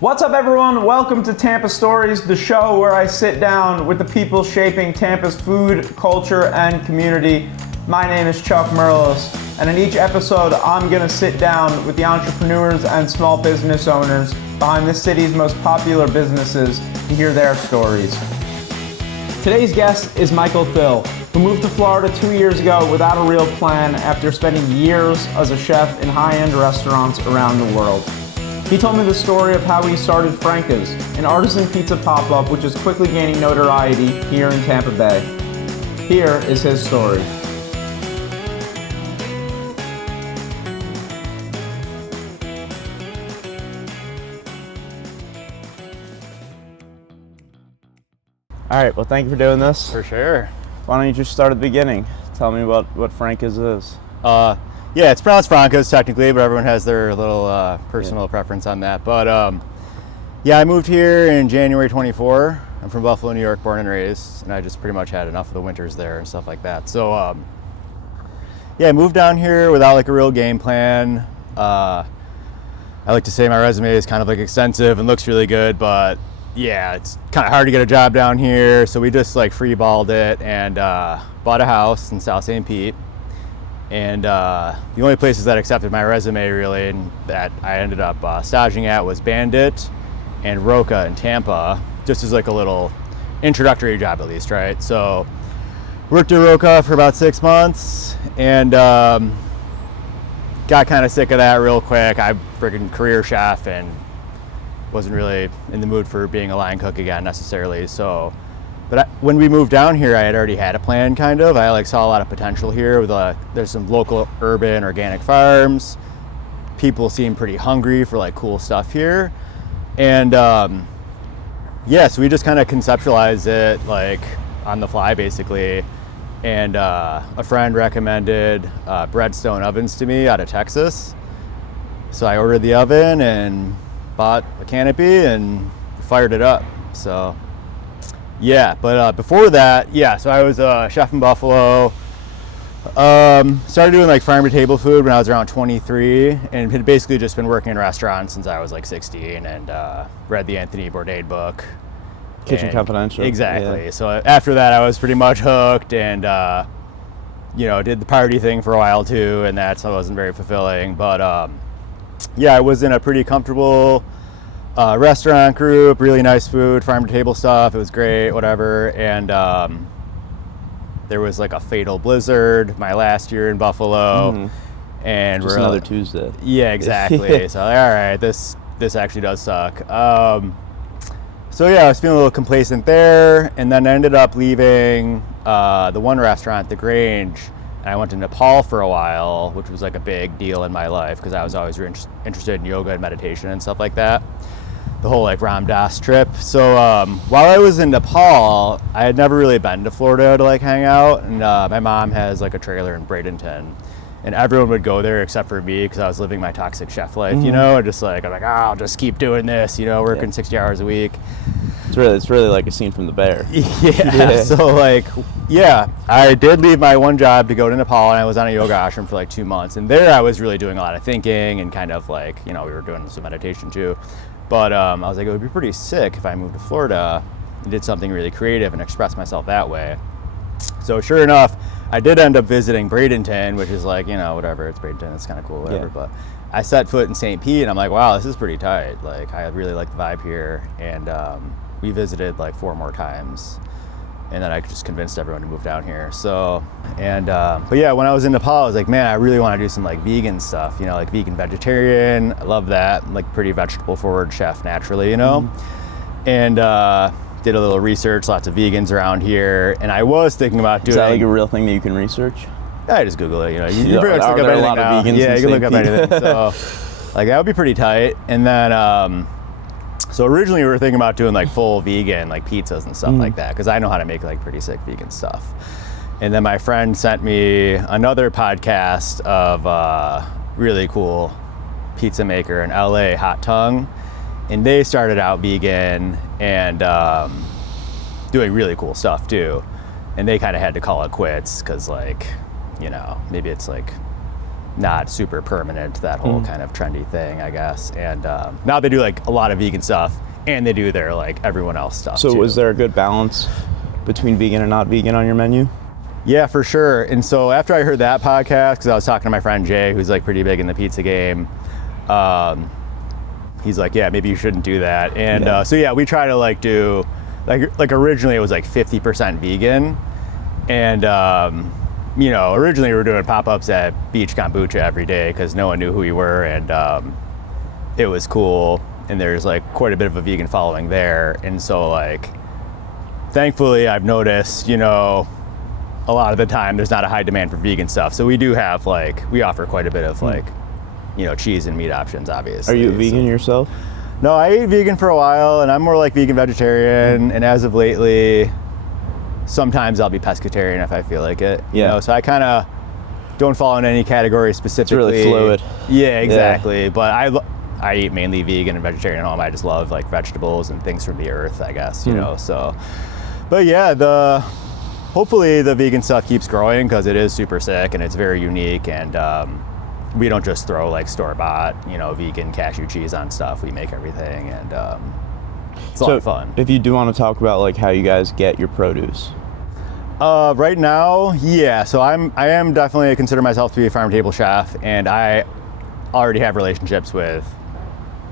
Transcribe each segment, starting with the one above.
What's up, everyone? Welcome to Tampa Stories, the show where I sit down with the people shaping Tampa's food, culture, and community. My name is Chuck Merlos, and in each episode, I'm going to sit down with the entrepreneurs and small business owners behind the city's most popular businesses to hear their stories. Today's guest is Michael Thill, who moved to Florida 2 years ago without a real plan after spending years as a chef in high-end restaurants around the world. He told me the story of how he started Franca's, an artisan pizza pop-up which is quickly gaining notoriety here in Tampa Bay. Here is his story. All right, well, thank you for doing this. For sure. Why don't you just start at the beginning? Tell me what Franca's is. Yeah, it's pronounced Franca's technically, but everyone has their little personal preference on that. But yeah, I moved here in January 24. I'm from Buffalo, New York, born and raised, and I just pretty much had enough of the winters there and stuff like that. So yeah, I moved down here without like a real game plan. I like to say my resume is kind of like extensive and looks really good, but yeah, it's kind of hard to get a job down here. So we just like freeballed it and bought a house in South St. Pete. And the only places that accepted my resume really and that I ended up staging at was Bandit and Roca in Tampa, just as like a little introductory job at least, right? So worked at Roca for about 6 months and got kind of sick of that real quick. I'm freaking career chef and wasn't really in the mood for being a line cook again necessarily. So, but when we moved down here, I had already had a plan kind of. I like saw a lot of potential here with there's some local urban organic farms. People seem pretty hungry for like cool stuff here. And yeah, so we just kind of conceptualized it like on the fly basically. And a friend recommended Breadstone ovens to me out of Texas. So I ordered the oven and bought a canopy and fired it up. So yeah, but before that, yeah, so I was a chef in Buffalo. Started doing like farm to table food when I was around 23 and had basically just been working in restaurants since I was like 16 and read the Anthony Bourdain book. Kitchen Confidential. Exactly. Yeah. So after that, I was pretty much hooked and, you know, did the party thing for a while too, and that wasn't very fulfilling. But yeah, I was in a pretty comfortable restaurant group, really nice food, farm to table stuff. It was great, whatever. And there was like a fatal blizzard my last year in Buffalo, and just another Tuesday. Yeah, exactly. So all right, this actually does suck. So yeah, I was feeling a little complacent there, and then I ended up leaving the one restaurant, the Grange. And I went to Nepal for a while, which was like a big deal in my life because I was always interested in yoga and meditation and stuff like that. The whole like Ram Dass trip. So while I was in Nepal, I had never really been to Florida to like hang out. And my mom has like a trailer in Bradenton. And everyone would go there except for me because I was living my toxic chef life, you know, and just like, I'm like, I'll just keep doing this, you know, working 60 hours a week. It's really like a scene from The Bear. Yeah. So like, yeah, I did leave my one job to go to Nepal, and I was on a yoga ashram for like 2 months. And there I was really doing a lot of thinking and kind of like, you know, we were doing some meditation too. But I was like, it would be pretty sick if I moved to Florida and did something really creative and express myself that way. So sure enough, I did end up visiting Bradenton, which is like, you know, whatever, it's Bradenton, it's kind of cool, whatever. Yeah. But I set foot in St. Pete and I'm like, wow, this is pretty tight. Like, I really like the vibe here. And we visited like 4 more times. And then I just convinced everyone to move down here. So, and, but yeah, when I was in Nepal, I was like, man, I really want to do some like vegan stuff, you know, like vegan vegetarian. I love that. I'm like pretty vegetable forward chef naturally, you know? And, did a little research, lots of vegans around here, and I was thinking about doing. Is that like a real thing that you can research? I just Google it, you know. You pretty much look up anything now. Yeah, you can look up anything. So, like that would be pretty tight. And then, so originally we were thinking about doing like full vegan, like pizzas and stuff like that, because I know how to make like pretty sick vegan stuff. And then my friend sent me another podcast of really cool pizza maker in LA, Hot Tongue. And they started out vegan and doing really cool stuff too. And they kind of had to call it quits because, like, you know, maybe it's like not super permanent, that whole kind of trendy thing, I guess. And now they do like a lot of vegan stuff, and they do their like everyone else stuff So too. is there a good balance between vegan and not vegan on your menu? Yeah, for sure. And so after I heard that podcast, because I was talking to my friend Jay, who's like pretty big in the pizza game, he's like, yeah, maybe you shouldn't do that. And so yeah, we try to like do, like originally it was like 50% vegan. And you know, originally we were doing pop-ups at Beach Kombucha every day because no one knew who we were, and it was cool. And there's like quite a bit of a vegan following there. And so like, thankfully I've noticed, you know, a lot of the time there's not a high demand for vegan stuff. So we do have like, we offer quite a bit of like, you know, cheese and meat options, obviously. Are you a vegan yourself? No, I ate vegan for a while, and I'm more like vegan vegetarian. And as of lately, sometimes I'll be pescatarian if I feel like it. You know, so I kind of don't fall in any category specifically. It's really fluid. Yeah, exactly. But I eat mainly vegan and vegetarian at home. I just love like vegetables and things from the earth, I guess, you know, so. But yeah, hopefully the vegan stuff keeps growing because it is super sick and it's very unique, and we don't just throw like store-bought, you know, vegan cashew cheese on stuff. We make everything, and it's a lot of fun. If you do want to talk about like how you guys get your produce. Right now, yeah. So I am definitely consider myself to be a farm table chef, and I already have relationships with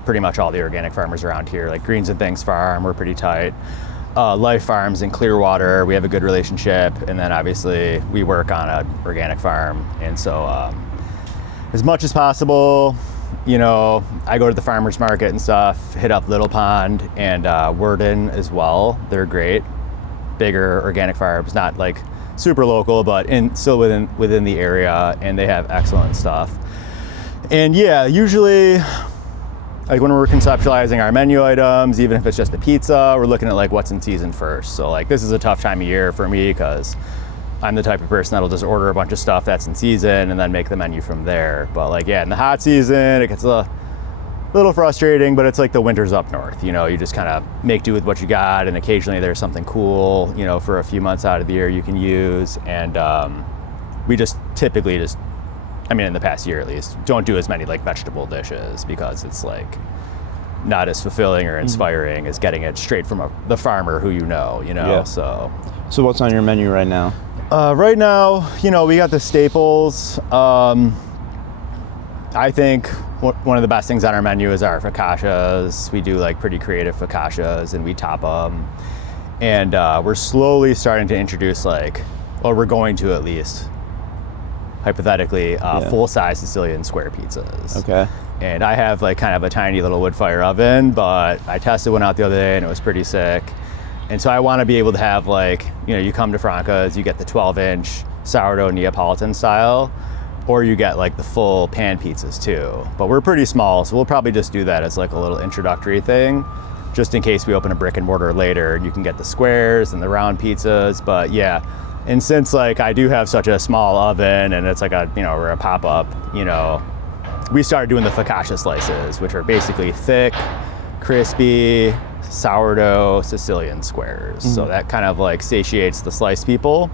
pretty much all the organic farmers around here, like Greens and Things Farm. We're pretty tight. Life Farms in Clearwater, we have a good relationship, and then obviously we work on an organic farm, and so as much as possible, you know, I go to the farmers market and stuff, hit up Little Pond and Worden as well. They're great, bigger organic farms, not like super local, but still within the area, and they have excellent stuff. And yeah, usually, like when we're conceptualizing our menu items, even if it's just a pizza, we're looking at like what's in season first. So like this is a tough time of year for me because I'm the type of person that'll just order a bunch of stuff that's in season and then make the menu from there. But like, yeah, in the hot season, it gets a little frustrating, but it's like the winters up north, you know, you just kind of make do with what you got, and occasionally there's something cool, you know, for a few months out of the year you can use. And we just typically I mean, in the past year at least, don't do as many like vegetable dishes because it's like not as fulfilling or inspiring as getting it straight from the farmer who you know. Yeah. So what's on your menu right now? Right now, you know, we got the staples. I think one of the best things on our menu is our focaccias. We do like pretty creative focaccias, and we top them. And we're slowly starting to introduce like, well, we're going to at least, hypothetically, full-size Sicilian square pizzas. Okay. And I have like kind of a tiny little wood fire oven, but I tested one out the other day and it was pretty sick. And so I want to be able to have like, you know, you come to Franca's, you get the 12-inch sourdough Neapolitan style, or you get like the full pan pizzas too. But we're pretty small, so we'll probably just do that as like a little introductory thing, just in case we open a brick and mortar later. You can get the squares and the round pizzas, but yeah. And since like I do have such a small oven and it's like we're a pop-up, you know, we started doing the focaccia slices, which are basically thick, crispy, sourdough Sicilian squares. So that kind of like satiates the sliced people.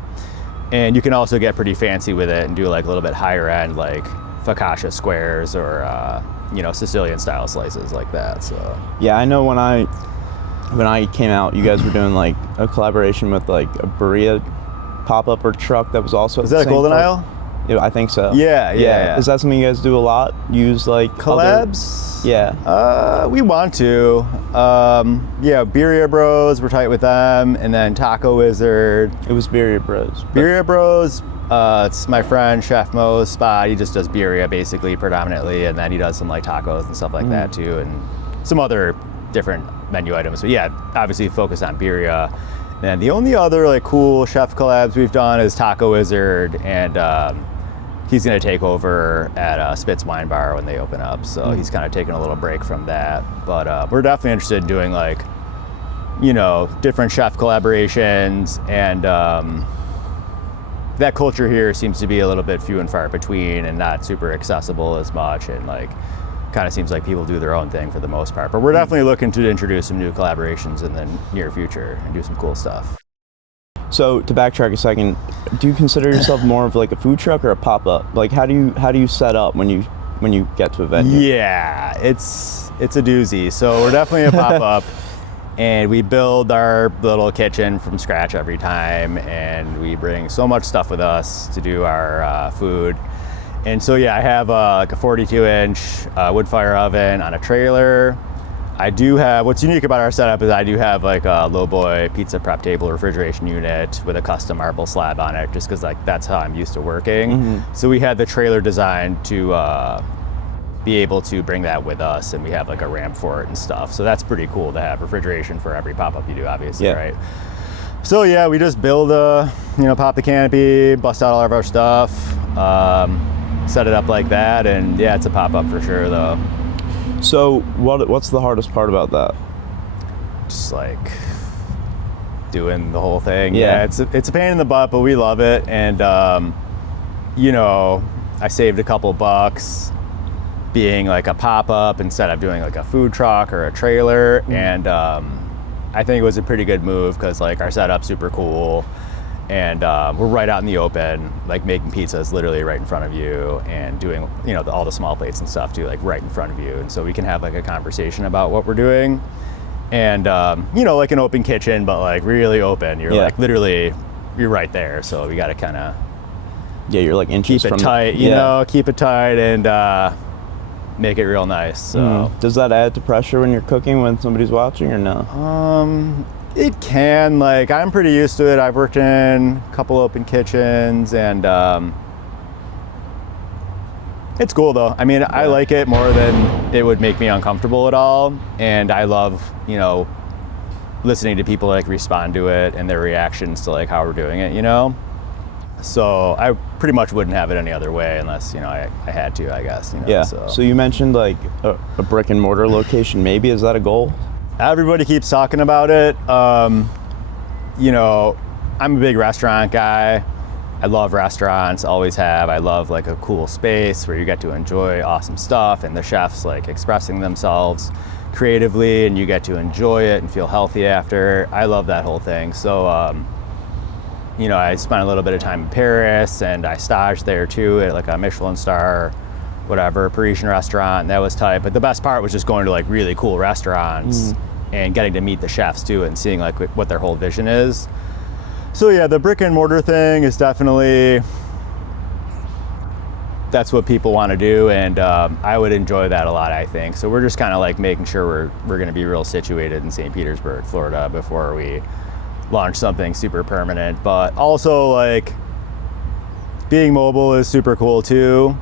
And you can also get pretty fancy with it and do like a little bit higher end like focaccia squares or you know, Sicilian style slices like that. So yeah, I know when I came out, you guys were doing like a collaboration with like a burrito pop-up or truck that was also is that a Golden Isle? Yeah, I think so. Yeah. Is that something you guys do a lot? Use like collabs? We want to. Birria Bros, we're tight with them, and then Taco Wizard. It was Birria Bros. Birria Bros, it's my friend Chef Mo's spot. He just does birria basically predominantly, and then he does some like tacos and stuff like that too, and some other different menu items. But yeah, obviously focus on birria. And the only other like cool chef collabs we've done is Taco Wizard, and he's gonna take over at Spitz Wine Bar when they open up. So he's kind of taking a little break from that. But we're definitely interested in doing like, you know, different chef collaborations, and that culture here seems to be a little bit few and far between and not super accessible as much, and like kind of seems like people do their own thing for the most part. But we're definitely looking to introduce some new collaborations in the near future and do some cool stuff. So to backtrack a second, do you consider yourself more of like a food truck or a pop-up? Like how do you set up when you get to a venue? Yeah, it's a doozy. So we're definitely a pop-up, and we build our little kitchen from scratch every time, and we bring so much stuff with us to do our food. And so yeah, I have like a 42-inch wood fire oven on a trailer. I do have, what's unique about our setup is I do have like a low boy pizza prep table refrigeration unit with a custom marble slab on it, just because like that's how I'm used to working. Mm-hmm. So we had the trailer designed to be able to bring that with us, and we have like a ramp for it and stuff. So that's pretty cool to have refrigeration for every pop-up you do, obviously, yeah. Right? So yeah, we just build pop the canopy, bust out all of our stuff, set it up like that, and yeah, it's a pop-up for sure though. So what's the hardest part about that? Just like doing the whole thing. Yeah, it's a pain in the butt, but we love it. And I saved a couple bucks being like a pop-up instead of doing like a food truck or a trailer. Mm-hmm. And I think it was a pretty good move because like our setup's super cool, and we're right out in the open, like making pizzas literally right in front of you, and doing all the small plates and stuff too, like right in front of you. And so we can have like a conversation about what we're doing, and like an open kitchen, but like really open. You're like literally you're right there, so we got to kind of you're like inches keep it from tight, keep it tight and make it real nice. So does that add to pressure when you're cooking when somebody's watching or no? It can. Like, I'm pretty used to it. I've worked in a couple open kitchens, and it's cool though. I mean, I like it more than it would make me uncomfortable at all. And I love, listening to people like respond to it and their reactions to like how we're doing it, So I pretty much wouldn't have it any other way unless, I had to, I guess. Yeah. So you mentioned like a brick and mortar location. Maybe is that a goal? Everybody keeps talking about it. I'm a big restaurant guy. I love restaurants, always have. I love like a cool space where you get to enjoy awesome stuff and the chefs like expressing themselves creatively, and you get to enjoy it and feel healthy after. I love that whole thing. So, I spent a little bit of time in Paris, and I staged there too at like a Michelin star whatever, Parisian restaurant, and that was tight. But the best part was just going to like really cool restaurants and getting to meet the chefs too and seeing like what their whole vision is. So yeah, the brick and mortar thing is definitely, that's what people want to do, and I would enjoy that a lot, I think. So we're just kind of like making sure we're going to be real situated in St. Petersburg, Florida before we launch something super permanent. But also like being mobile is super cool too.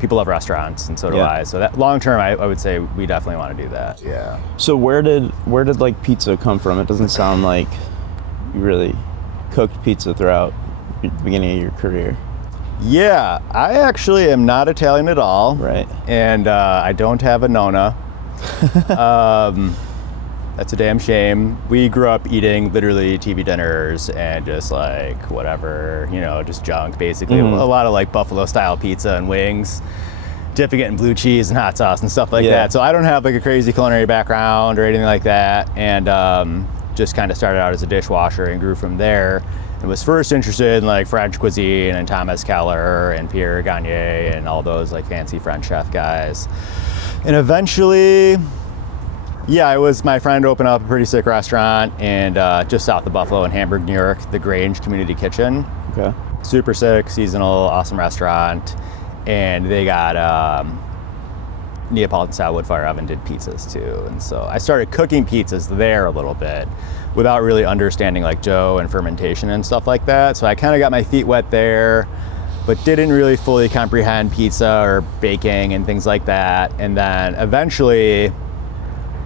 People love restaurants, and so do I. So that long term, I would say we definitely want to do that. Yeah. So where did like pizza come from? It doesn't sound like you really cooked pizza throughout the beginning of your career. Yeah, I actually am not Italian at all. Right. And I don't have a nonna. That's a damn shame. We grew up eating literally TV dinners and just like whatever, just junk basically. A lot of like buffalo style pizza and wings, dipping it in blue cheese and hot sauce and stuff like that. So I don't have like a crazy culinary background or anything like that. And just kind of started out as a dishwasher and grew from there. And was first interested in like French cuisine and Thomas Keller and Pierre Gagné and all those like fancy French chef guys. And eventually, my friend opened up a pretty sick restaurant and just south of Buffalo in Hamburg, New York, the Grange Community Kitchen. Okay. Super sick, seasonal, awesome restaurant. And they got Neapolitan style wood fire oven, did pizzas too. And so I started cooking pizzas there a little bit without really understanding like dough and fermentation and stuff like that. So I kind of got my feet wet there, but didn't really fully comprehend pizza or baking and things like that. And then eventually,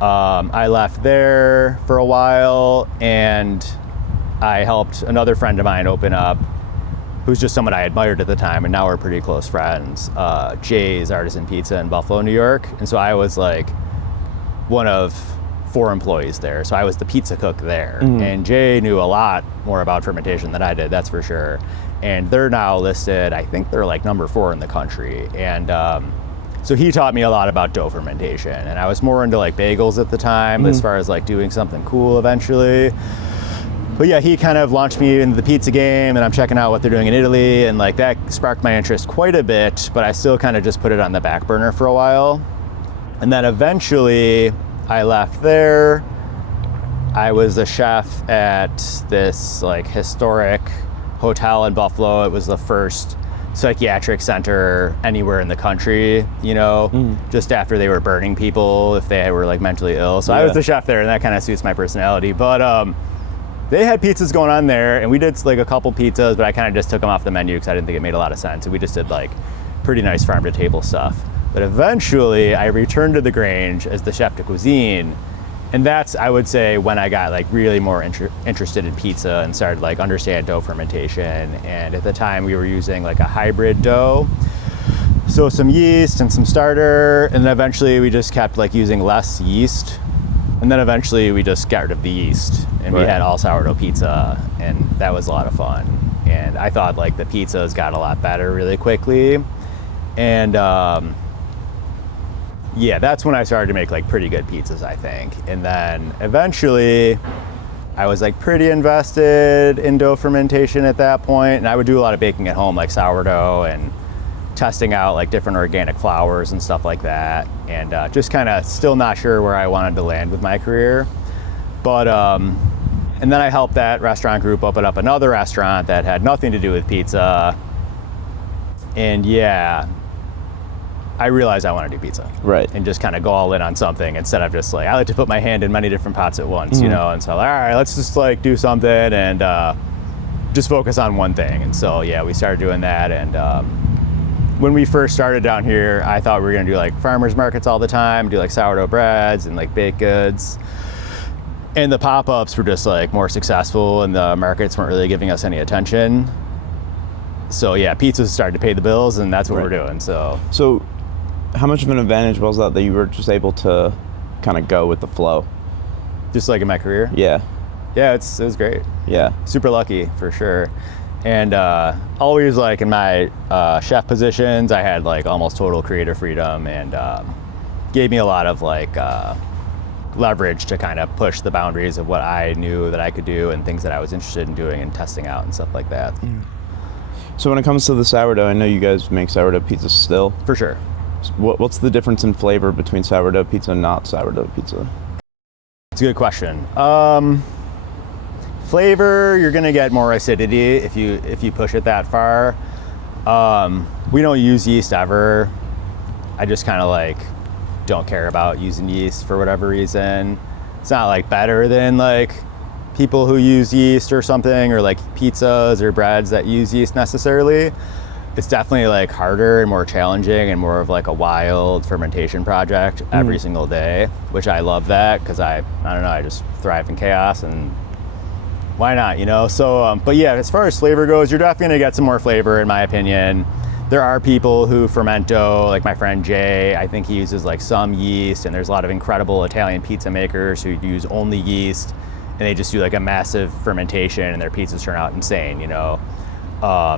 I left there for a while, and I helped another friend of mine open up, who's just someone I admired at the time, and now we're pretty close friends, Jay's Artisan Pizza in Buffalo, New York. And so I was like one of 4 employees there. So I was the pizza cook there. And Jay knew a lot more about fermentation than I did, that's for sure. And they're now listed, I think they're like number 4 in the country. And So he taught me a lot about dough fermentation, and I was more into like bagels at the time as far as like doing something cool eventually. But yeah, he kind of launched me into the pizza game, and I'm checking out what they're doing in Italy, and like that sparked my interest quite a bit, but I still kind of just put it on the back burner for a while. And then eventually I left there. I was a chef at this like historic hotel in Buffalo. It was the first psychiatric center anywhere in the country, you know, just after they were burning people if they were like mentally ill. So I was the chef there, and that kind of suits my personality. But they had pizzas going on there, and we did like a couple pizzas, but I kind of just took them off the menu because I didn't think it made a lot of sense. And we just did like pretty nice farm to table stuff. But eventually I returned to the Grange as the chef de cuisine. And that's, I would say, when I got like really more interested in pizza and started like understand dough fermentation. And at the time we were using like a hybrid dough. So some yeast and some starter. And then eventually we just kept like using less yeast. And then eventually we just got rid of the yeast and we had all sourdough pizza. And that was a lot of fun. And I thought like the pizzas got a lot better really quickly. And yeah, that's when I started to make like pretty good pizzas, I think. And then eventually I was like pretty invested in dough fermentation at that point. And I would do a lot of baking at home, like sourdough, and testing out like different organic flours and stuff like that. And just kind of still not sure where I wanted to land with my career. But, and then I helped that restaurant group open up another restaurant that had nothing to do with pizza. And yeah, I realized I want to do pizza. Right. And just kind of go all in on something instead of just like, I like to put my hand in many different pots at once, you know? And so, all right, let's just like do something and just focus on one thing. And so, yeah, we started doing that. And when we first started down here, I thought we were going to do like farmers markets all the time, do like sourdough breads and like baked goods. And the pop-ups were just like more successful, and the markets weren't really giving us any attention. So yeah, pizzas started to pay the bills, and that's what we're doing. So how much of an advantage was that you were just able to kind of go with the flow? Just like in my career? Yeah. Yeah, it was great. Yeah. Super lucky for sure. And always like in my chef positions, I had like almost total creative freedom, and gave me a lot of like leverage to kind of push the boundaries of what I knew that I could do and things that I was interested in doing and testing out and stuff like that. So when it comes to the sourdough, I know you guys make sourdough pizza still. For sure. What's the difference in flavor between sourdough pizza and not sourdough pizza? It's a good question. Flavor, you're gonna get more acidity if you push it that far. We don't use yeast ever. I just kind of like don't care about using yeast for whatever reason. It's not like better than like people who use yeast or something, or like pizzas or breads that use yeast necessarily. It's definitely like harder and more challenging and more of like a wild fermentation project every single day, which I love that because I don't know, I just thrive in chaos, and why not, you know? So, but yeah, as far as flavor goes, you're definitely gonna get some more flavor in my opinion. There are people who ferment dough, like my friend Jay, I think he uses like some yeast, and there's a lot of incredible Italian pizza makers who use only yeast, and they just do like a massive fermentation and their pizzas turn out insane, you know?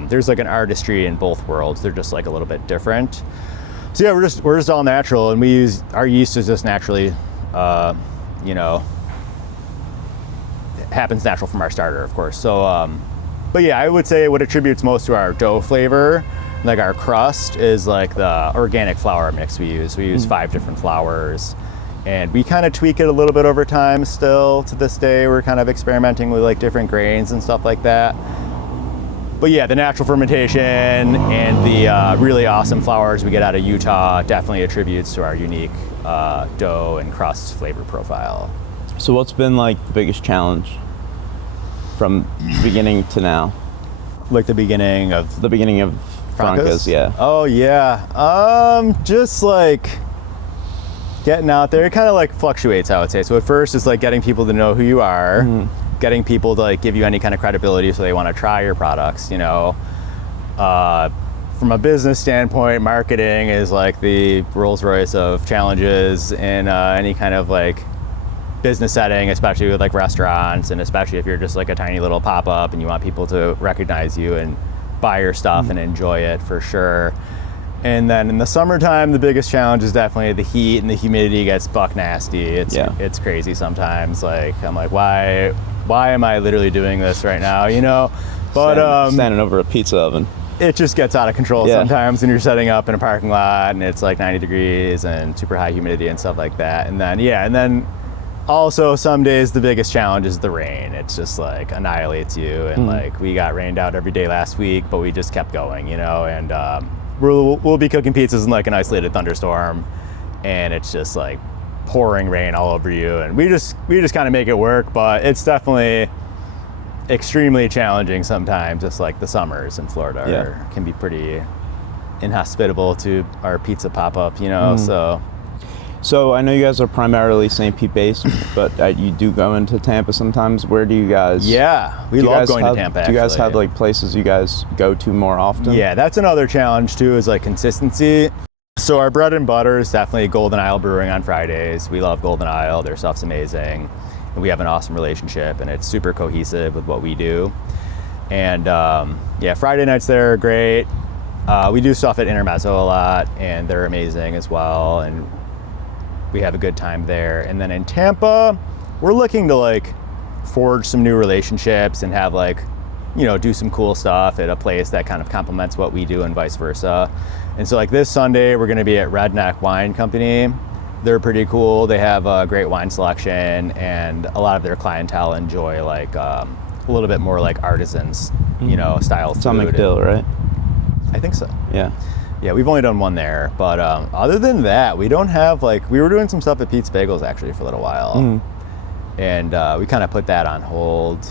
There's like an artistry in both worlds. They're just like a little bit different. So yeah, we're just all natural, and our yeast is just naturally, you know, it happens natural from our starter, of course. So, but yeah, I would say what attributes most to our dough flavor, like our crust, is like the organic flour mix we use. We use 5 different flours, and we kind of tweak it a little bit over time still to this day. We're kind of experimenting with like different grains and stuff like that. But yeah, the natural fermentation and the really awesome flours we get out of Utah definitely attributes to our unique dough and crust flavor profile. So what's been like the biggest challenge from beginning to now? Like the beginning of Franca's, yeah. Oh yeah, just like getting out there. It kind of like fluctuates, I would say. So at first it's like getting people to know who you are, getting people to like give you any kind of credibility so they want to try your products, you know. From a business standpoint, marketing is like the Rolls Royce of challenges in any kind of like business setting, especially with like restaurants, and especially if you're just like a tiny little pop-up and you want people to recognize you and buy your stuff and enjoy it, for sure. And then in the summertime, the biggest challenge is definitely the heat, and the humidity gets buck nasty. It's crazy sometimes. Like, I'm like, why am I literally doing this right now, you know? But standing over a pizza oven. It just gets out of control sometimes when you're setting up in a parking lot and it's like 90 degrees and super high humidity and stuff like that. And then also some days the biggest challenge is the rain. It's just like annihilates you, and like we got rained out every day last week, but we just kept going, you know. And we'll be cooking pizzas in like an isolated thunderstorm, and it's just like pouring rain all over you, and we just kind of make it work. But it's definitely extremely challenging sometimes. Just like the summers in Florida can be pretty inhospitable to our pizza pop-up, you know. So I know you guys are primarily St. Pete based, but you do go into Tampa sometimes. Where do you guys? Yeah, we love going to Tampa. Do you guys have like places you guys go to more often? Yeah, that's another challenge too, is like consistency. So our bread and butter is definitely Golden Isle Brewing on Fridays. We love Golden Isle. Their stuff's amazing. And we have an awesome relationship, and it's super cohesive with what we do. And Friday nights there are great. We do stuff at Intermezzo a lot, and they're amazing as well. And we have a good time there. And then in Tampa, we're looking to like forge some new relationships and have like, you know, do some cool stuff at a place that kind of complements what we do and vice versa. And so like this Sunday, we're gonna be at Redneck Wine Company. They're pretty cool. They have a great wine selection, and a lot of their clientele enjoy like a little bit more like artisans, you know, style food. It's on McDill, right? I think so. Yeah, we've only done one there, but other than that, we don't have like, we were doing some stuff at Pete's Bagels actually for a little while, and we kind of put that on hold.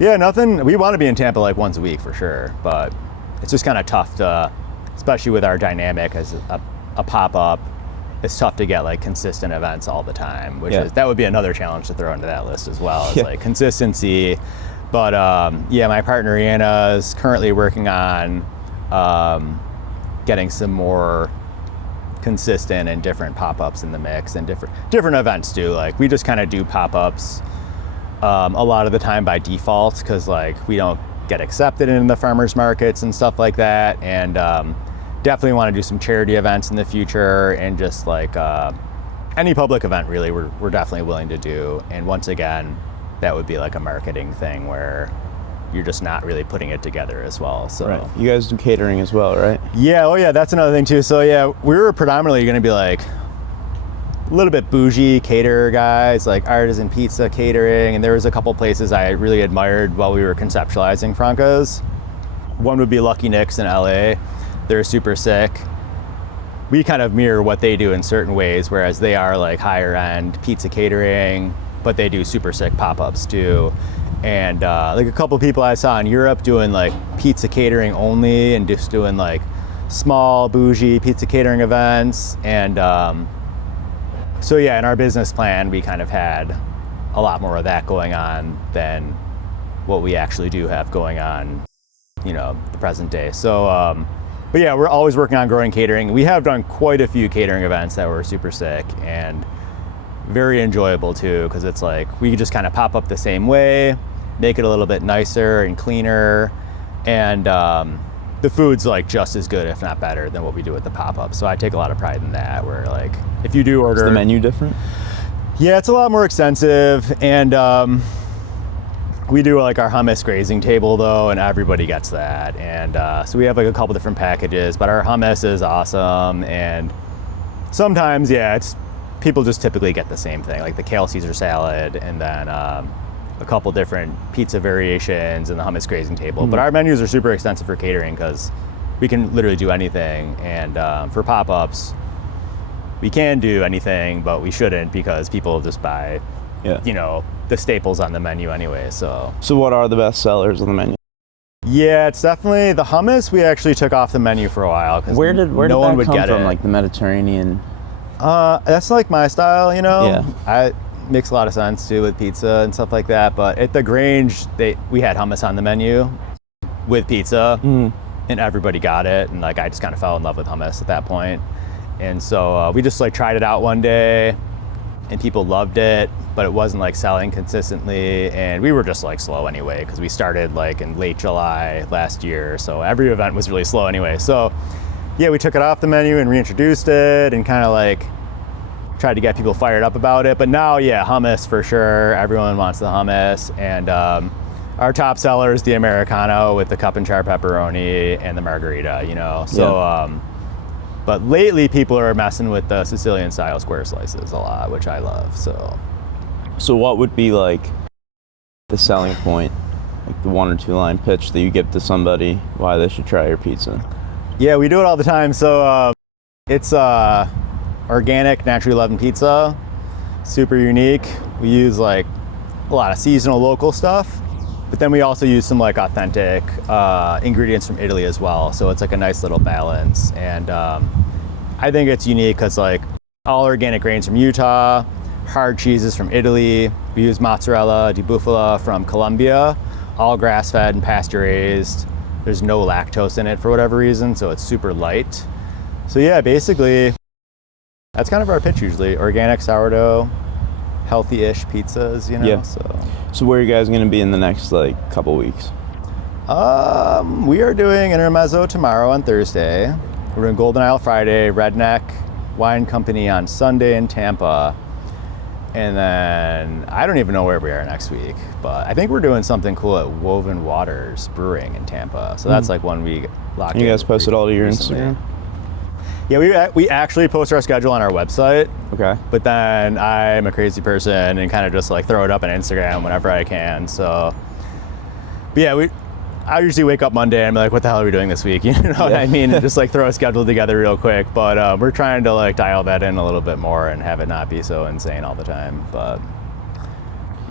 Yeah, nothing. We want to be in Tampa like once a week for sure, but it's just kind of tough to, especially with our dynamic as a pop-up, it's tough to get like consistent events all the time, which is, that would be another challenge to throw into that list as well. It's like consistency. But my partner Anna is currently working on getting some more consistent and different pop-ups in the mix, and different events too. Like we just kind of do pop-ups a lot of the time by default, because like we don't get accepted in the farmers markets and stuff like that. And definitely want to do some charity events in the future, and just like any public event really we're definitely willing to do. And once again, that would be like a marketing thing where you're just not really putting it together as well. So you guys do catering as well, right? Yeah, that's another thing too. So we were predominantly going to be like a little bit bougie caterer guys, like Artisan pizza catering, and there was a couple places I really admired while we were conceptualizing Franca's. One would be Lucky Nick's in LA. They're super sick. We kind of mirror what they do in certain ways, whereas they are like higher end pizza catering, but they do super sick pop-ups too. And like a couple people I saw in Europe doing like pizza catering only, and just doing like small bougie pizza catering events. And so in our business plan, we kind of had a lot more of that going on than what we actually do have going on, you know, the present day. So, but yeah, we're always working on growing catering. We have done quite a few catering events that were super sick and very enjoyable too, because it's like we just kind of pop up the same way, make it a little bit nicer and cleaner, and the food's like just as good, if not better, than what we do with the pop-up. So I take a lot of pride in that, where like if you do order... Is the menu different? Yeah, it's a lot more extensive, and we do like our hummus grazing table though, and everybody gets that. And so we have like a couple different packages, but our hummus is awesome. And sometimes, it's people just typically get the same thing, like the kale Caesar salad, and then a couple different pizza variations and the hummus grazing table. But our menus are super extensive for catering, because we can literally do anything. And for pop-ups, we can do anything, but we shouldn't, because people just buy, you know, the staples on the menu anyway. So what are the best sellers on the menu? Yeah, it's definitely the hummus. We actually took off the menu for a while, because no one would get it. Like the Mediterranean. That's like my style, you know. Yeah. It makes a lot of sense too with pizza and stuff like that. But at the Grange, we had hummus on the menu with pizza, and everybody got it. And like I just kind of fell in love with hummus at that point. And so we just like tried it out one day, and people loved it, but it wasn't like selling consistently. And we were just like slow anyway, because we started like in late July last year. So every event was really slow anyway. So yeah, we took it off the menu and reintroduced it and kind of like tried to get people fired up about it. But now, yeah, hummus for sure. Everyone wants the hummus. And our top seller is the Americano with the cup and char pepperoni and the margarita, you know. So, but lately people are messing with the Sicilian style square slices a lot, which I love. So what would be like the selling point, like the 1 or 2 line pitch that you give to somebody why they should try your pizza? Yeah, we do it all the time. So it's organic, naturally leavened pizza, super unique. We use like a lot of seasonal local stuff, but then we also use some like authentic ingredients from Italy as well. So it's like a nice little balance. And I think it's unique because like all organic grains from Utah, hard cheeses from Italy. We use mozzarella di bufala from Colombia, all grass-fed and pasture-raised. There's no lactose in it for whatever reason, so it's super light. So yeah, basically, that's kind of our pitch usually. Organic sourdough, healthy-ish pizzas, you know? Yeah. So where are you guys gonna be in the next like couple weeks? We are doing Intermezzo tomorrow on Thursday. We're doing Golden Isle Friday, Redneck Wine Company on Sunday in Tampa. And then I don't even know where we are next week, but I think we're doing something cool at Woven Waters Brewing in Tampa. So that's like one we locked in. You guys posted all to your recently. Instagram? Yeah, we actually post our schedule on our website. Okay. But then I'm a crazy person and kind of just like throw it up on Instagram whenever I can. So, but yeah, I usually wake up Monday and I'm like, what the hell are we doing this week? You know what I mean? And just like throw a schedule together real quick. But we're trying to like dial that in a little bit more and have it not be so insane all the time. But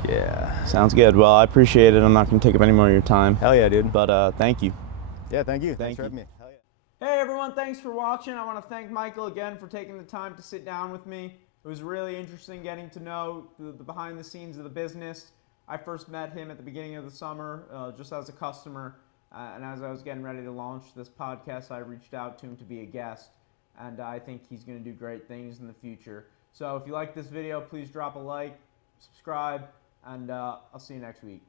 yeah. Sounds good. Well, I appreciate it. I'm not going to take up any more of your time. Hell yeah, dude. But thank you. Yeah, thank you. Thanks for having me. Hell yeah. Hey everyone, thanks for watching. I want to thank Michael again for taking the time to sit down with me. It was really interesting getting to know the behind the scenes of the business. I first met him at the beginning of the summer, just as a customer, and as I was getting ready to launch this podcast, I reached out to him to be a guest, and I think he's going to do great things in the future. So if you like this video, please drop a like, subscribe, and I'll see you next week.